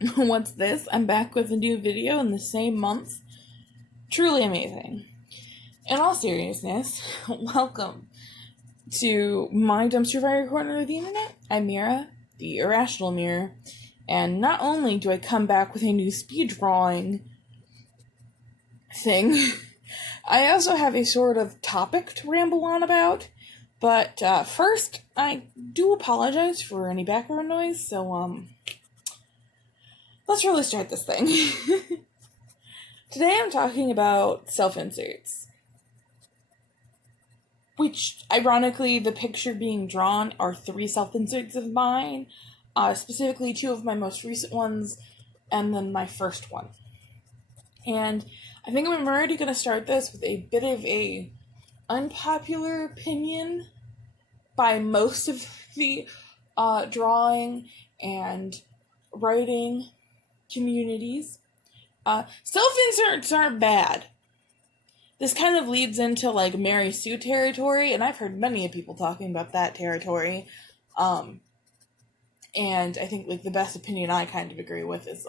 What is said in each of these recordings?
What's this? I'm back with a new video in the same month. Truly amazing. In all seriousness, welcome to my dumpster fire corner of the internet. I'm Mira, the irrational mirror, and not only do I come back with a new speed drawing thing, I also have a sort of topic to ramble on about. But first, I do apologize for any background noise, so let's really start this thing. Today I'm talking about self-inserts. Which, ironically, the picture being drawn are 3 self-inserts of mine. Specifically 2 of my most recent ones, and then my first one. And I think I'm already going to start this with a bit of a unpopular opinion by most of the drawing and writing communities. Self-inserts aren't bad. This kind of leads into like Mary Sue territory, and I've heard many people talking about that territory. And I think like the best opinion I kind of agree with is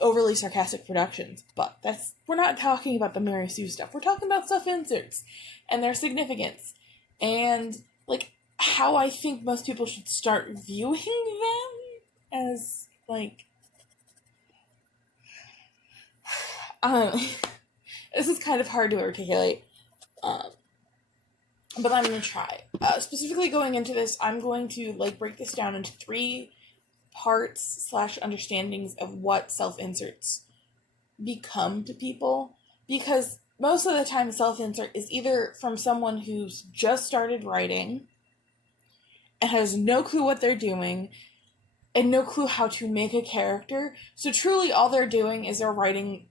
overly sarcastic productions. But we're not talking about the Mary Sue stuff. We're talking about self-inserts and their significance and like how I think most people should start viewing them as like this is kind of hard to articulate, but I'm going to try. Specifically going into this, I'm going to like break this down into 3 parts / understandings of what self-inserts become to people, because most of the time self-insert is either from someone who's just started writing and has no clue what they're doing and no clue how to make a character, so truly all they're doing is they're writing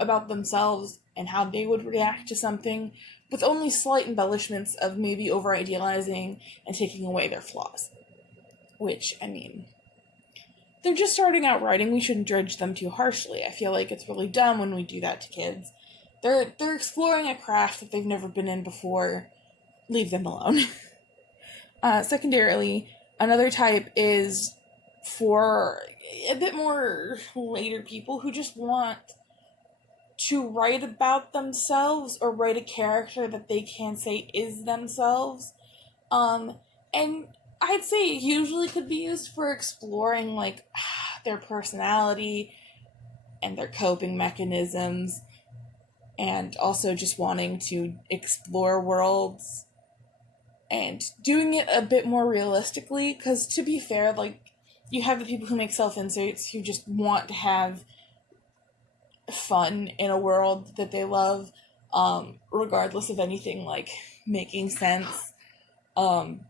about themselves and how they would react to something, with only slight embellishments of maybe over-idealizing and taking away their flaws. Which, I mean, they're just starting out writing, we shouldn't judge them too harshly. I feel like it's really dumb when we do that to kids. They're exploring a craft that they've never been in before. Leave them alone. Secondarily, another type is for a bit more later people who just want to write about themselves or write a character that they can say is themselves. And I'd say it usually could be used for exploring like their personality and their coping mechanisms, and also just wanting to explore worlds and doing it a bit more realistically, because to be fair, like, you have the people who make self-inserts who just want to have fun in a world that they love, regardless of anything like making sense. And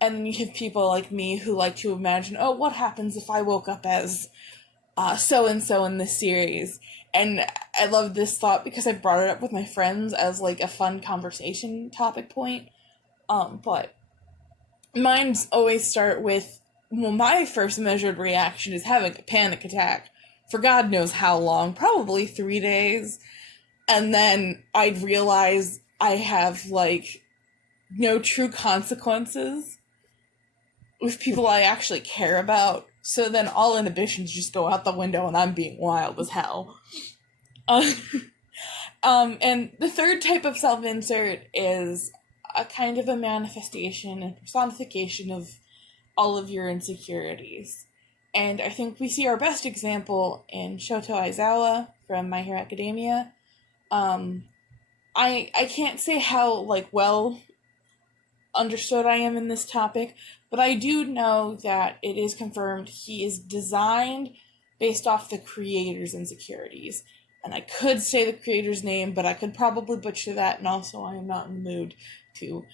then you have people like me who like to imagine, oh, what happens if I woke up as so-and-so in this series? And I love this thought because I brought it up with my friends as like a fun conversation topic point. But mine's always start with, well, my first measured reaction is having a panic attack for God knows how long, probably 3 days. And then I'd realize I have like no true consequences with people I actually care about. So then all inhibitions just go out the window and I'm being wild as hell. And the third type of self-insert is a kind of a manifestation and personification of all of your insecurities. And I think we see our best example in Shoto Aizawa from My Hero Academia. I can't say how like well understood I am in this topic, but I do know that it is confirmed he is designed based off the creator's insecurities. And I could say the creator's name, but I could probably butcher that, and also I am not in the mood to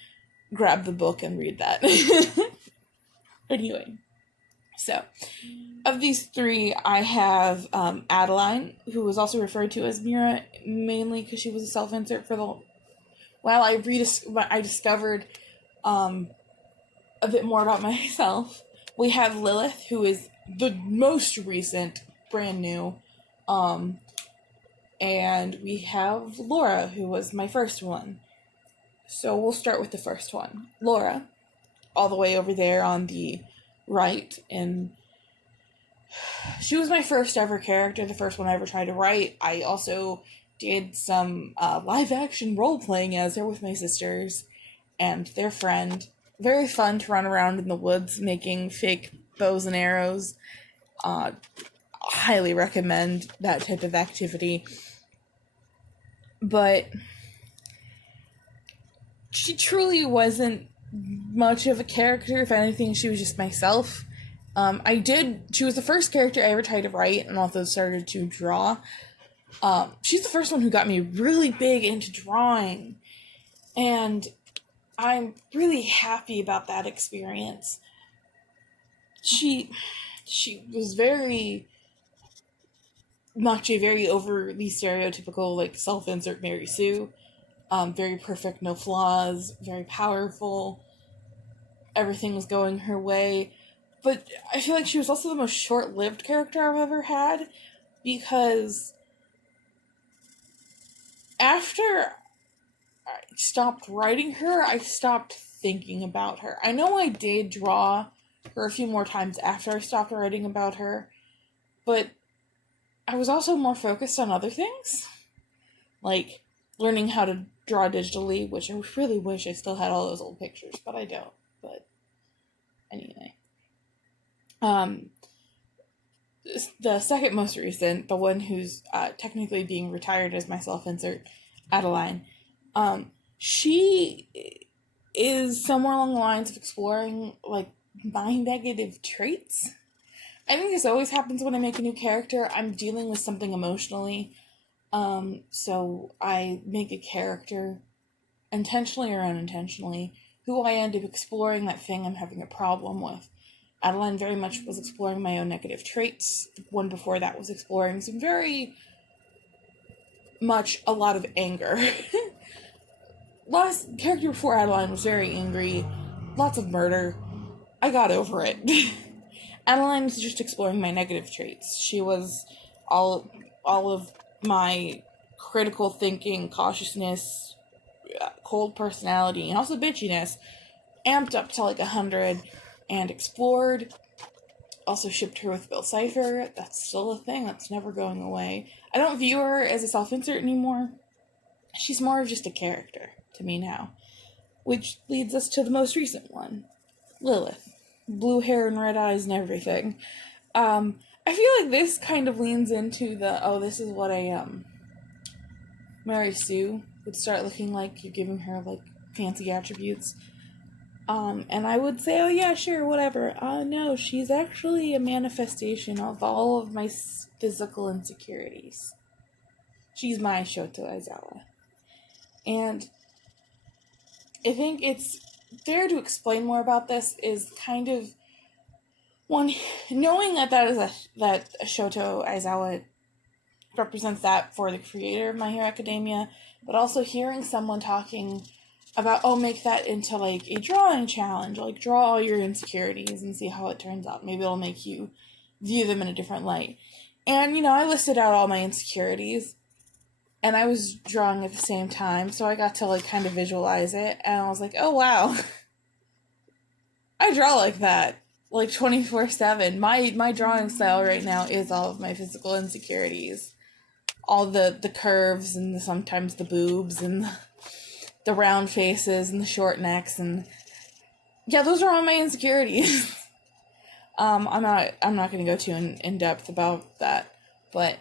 grab the book and read that. Anyway, so of these 3, I have Adeline, who was also referred to as Mira, mainly because she was a self-insert for the... Well, I discovered a bit more about myself. We have Lilith, who is the most recent, brand new, and we have Laura, who was my first one. So we'll start with the first one. Laura, all the way over there on the right in she was my first ever character, the first one I ever tried to write. I also did some live action role playing as her with my sisters and their friend. Very fun to run around in the woods making fake bows and arrows. Highly recommend that type of activity. But she truly wasn't much of a character. If anything, she was just myself. She was the first character I ever tried to write and also started to draw. She's the first one who got me really big into drawing. And I'm really happy about that experience. She was very much a very overly stereotypical, like, self-insert Mary Sue. Very perfect, no flaws, very powerful. Everything was going her way. But I feel like she was also the most short-lived character I've ever had, because after I stopped writing her, I stopped thinking about her. I know I did draw her a few more times after I stopped writing about her, but I was also more focused on other things, like learning how to draw digitally, which I really wish I still had all those old pictures, but I don't. But anyway. The second most recent, the one who's technically being retired as my self-insert, Adeline, she is somewhere along the lines of exploring, like, my negative traits. I think this always happens when I make a new character. I'm dealing with something emotionally, so I make a character, intentionally or unintentionally, who I end up exploring that thing I'm having a problem with. Adeline very much was exploring my own negative traits. The one before that was exploring some very much a lot of anger. Last character before Adeline was very angry, lots of murder. I got over it. Adeline was just exploring my negative traits. She was all of my critical thinking, cautiousness, cold personality, and also bitchiness amped up to like 100 and explored. Also shipped her with Bill Cipher. That's still a thing. That's never going away. I don't view her as a self-insert anymore. She's more of just a character to me now. Which leads us to the most recent one. Lilith. Blue hair and red eyes and everything. I feel like this kind of leans into this is what a Mary Sue would start looking like. You're giving her like fancy attributes. And I would say, oh yeah, sure, whatever. No, she's actually a manifestation of all of my physical insecurities. She's my Shoto Aizawa. And I think it's fair to explain more about this is kind of, one, knowing that Shoto Aizawa represents that for the creator of My Hero Academia, but also hearing someone talking about, make that into, like, a drawing challenge. Like, draw all your insecurities and see how it turns out. Maybe it'll make you view them in a different light. And, I listed out all my insecurities, and I was drawing at the same time, so I got to, like, kind of visualize it, and I was like, oh, wow. I draw like that. Like, 24/7. My drawing style right now is all of my physical insecurities. All the curves, and sometimes the boobs, and the round faces and the short necks, and yeah, those are all my insecurities. I'm not going to go too in depth about that, but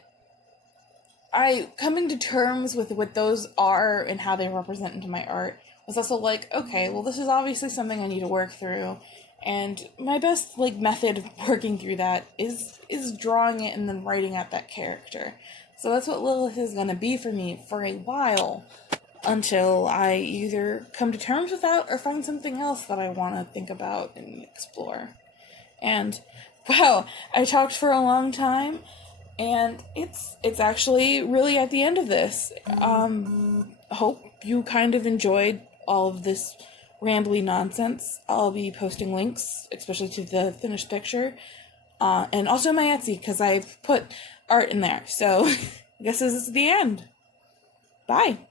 coming to terms with what those are and how they represent into my art was also like, okay, well, this is obviously something I need to work through, and my best like method of working through that is drawing it and then writing out that character. So that's what Lilith is going to be for me for a while, until I either come to terms with that or find something else that I want to think about and explore. And, wow, I talked for a long time, and it's actually really at the end of this. Hope you kind of enjoyed all of this rambly nonsense. I'll be posting links, especially to the finished picture, and also my Etsy, because I've put art in there. So, I guess this is the end. Bye.